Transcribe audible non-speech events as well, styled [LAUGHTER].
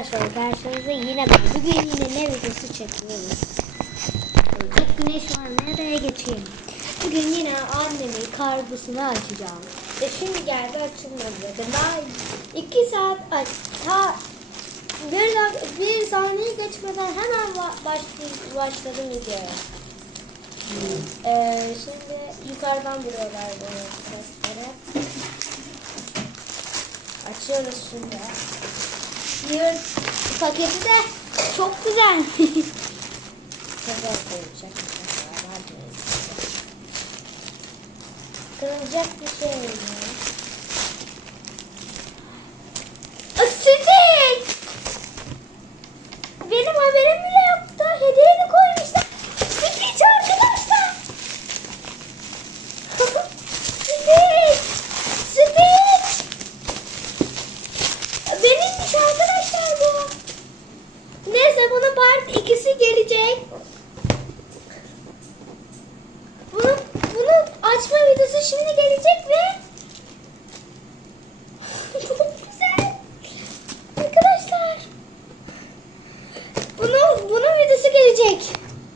Arkadaşlar karşınızda yine. Bugün yine ne videosu çekiyoruz. Çok güneş var. Nereye geçeyim? Bugün yine annemin kargosunu açacağım. Ve şimdi geldi açılmadı dedim. Daha iki saat aç. Ta bir, bir saniye geçmeden hemen başladım, başladım videoya. Ee, şimdi yukarıdan vuruyorlar böyle sesleri. Açıyoruz şimdi. Diyor paketi de çok güzel. [LAUGHS] Kırılacak bir şey Benimmiş arkadaşlar bu. Neyse bunun part ikisi gelecek. Bunu, bunu açma videosu şimdi.